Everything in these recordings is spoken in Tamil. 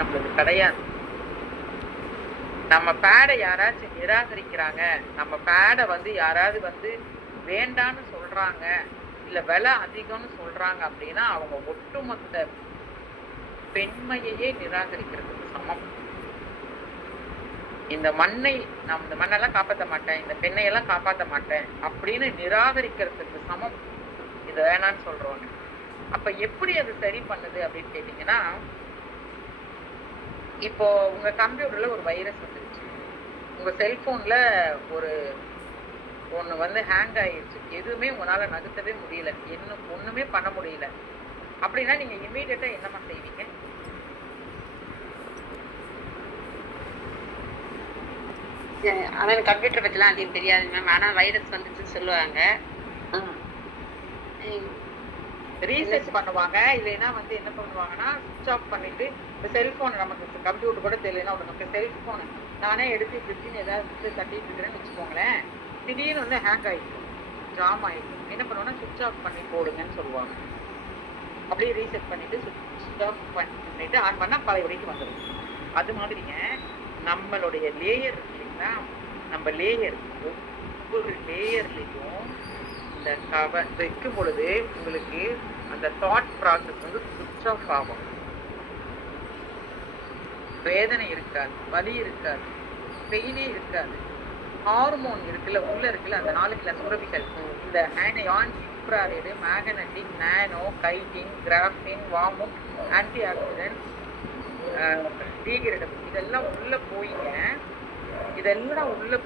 நம்மளுக்கு கிடையாது. நம்ம பேடை யாராச்சும் நிராகரிக்கிறாங்க, நம்ம பேடை வந்து யாராவது வேண்டான்னு சொல்றாங்க, இல்ல விலை அதிகம்னு சொல்றாங்க அப்படின்னா அவங்க ஒட்டுமொத்த பெண்மையையே நிராகரிக்கிறதுக்கு சமம். இந்த மண்ணெல்லாம் காப்பாற்ற மாட்டேன், இந்த பெண்ணையெல்லாம் காப்பாற்ற மாட்டேன் அப்படின்னு நிராகரிக்கிறதுக்கு சமம் இது வேணான்னு சொல்றோங்க. அப்ப எப்படி அது சரி பண்ணுது அப்படின்னு கேட்டீங்கன்னா, இப்போ உங்க கம்ப்யூட்டர்ல ஒரு வைரஸ் வந்துருச்சு, உங்க செல்போன்ல ஒண்ணு ஹேங் ஆயிடுச்சு, எதுவுமே உங்களால நகர்த்தவே முடியல, ஒண்ணுமே பண்ண முடியல அப்படின்னா நீங்க இமீடியட்டா என்னமா செய்வீங்க? ஆனா கம்ப்யூட்டர் பத்திலாம் அதிகம் தெரியாது மேம். ஆனா வைரஸ் வந்துச்சுன்னு சொல்லுவாங்க. ரீசெட் பண்ணுவாங்க. இல்லைன்னா என்ன பண்ணுவாங்கன்னா சுவிட்ச் ஆஃப் பண்ணிட்டு இந்த செல்போன், நமக்கு கம்ப்யூட்டர் கூட தெரியலன்னா நமக்கு செல்போன் நானே எடுத்து இப்படின்னு ஏதாவது தட்டிட்டு இருக்கிறேன்னு வச்சுக்கோங்களேன், திடீர்னு ஹேங் ஆகிடும், ஜாம் ஆகிடும். என்ன பண்ணுவோம்னா சுவிட்ச் ஆஃப் பண்ணி போடுங்கன்னு சொல்லுவாங்க. அப்படியே ரீசெட் பண்ணிட்டு சுவிட்ச் ஆஃப் பண்ணிட்டு ஆன் பண்ணால் பழையபடிக்கு வந்துடும். அது மாதிரிங்க நம்மளுடைய லேயர் இருக்கு இல்லைங்களா, நம்ம லேயர் ஒவ்வொரு லேயர்லையும் இந்த கவர் வைக்கும் பொழுது உங்களுக்கு அந்த தாட் ப்ராசஸ் சுவிட்ச் ஆஃப் ஆகும். வேதனை இருக்காது, வலி இருக்காது, பெயினே இருக்காது. ஹார்மோன் இருக்குல்ல அந்த 4 கிலோ சுரபிகள், இந்த ஆனியான், இன்ஃப்ராரெட், மேக்னெட்டிக், நானோ, கைட்டின், கிராஃபின், வார்மோன், ஆன்டி ஆக்சிடென்ட், டீகிரேடபிள், இதெல்லாம் உள்ள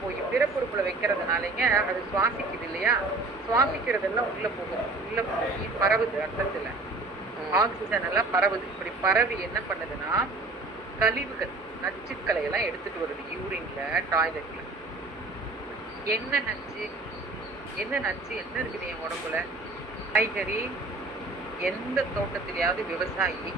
போய் பிறப்புறுப்புல வைக்கிறதுனாலங்க அது சுவாசிக்குது இல்லையா, சுவாசிக்கிறதெல்லாம் உள்ள போய் பரவுது, ரத்தத்துல ஆக்சிஜன் எல்லாம் பரவுது. இப்படி பரவி என்ன பண்ணுதுன்னா கழிவுகள், நச்சுக்களை எல்லாம் எடுத்துட்டு வருது யூரின்ல, டாய்லெட்ல. என்ன நச்சு இருக்குது என் உடம்புல? காய்கறி, எந்த தோட்டத்திலேயாவது விவசாயி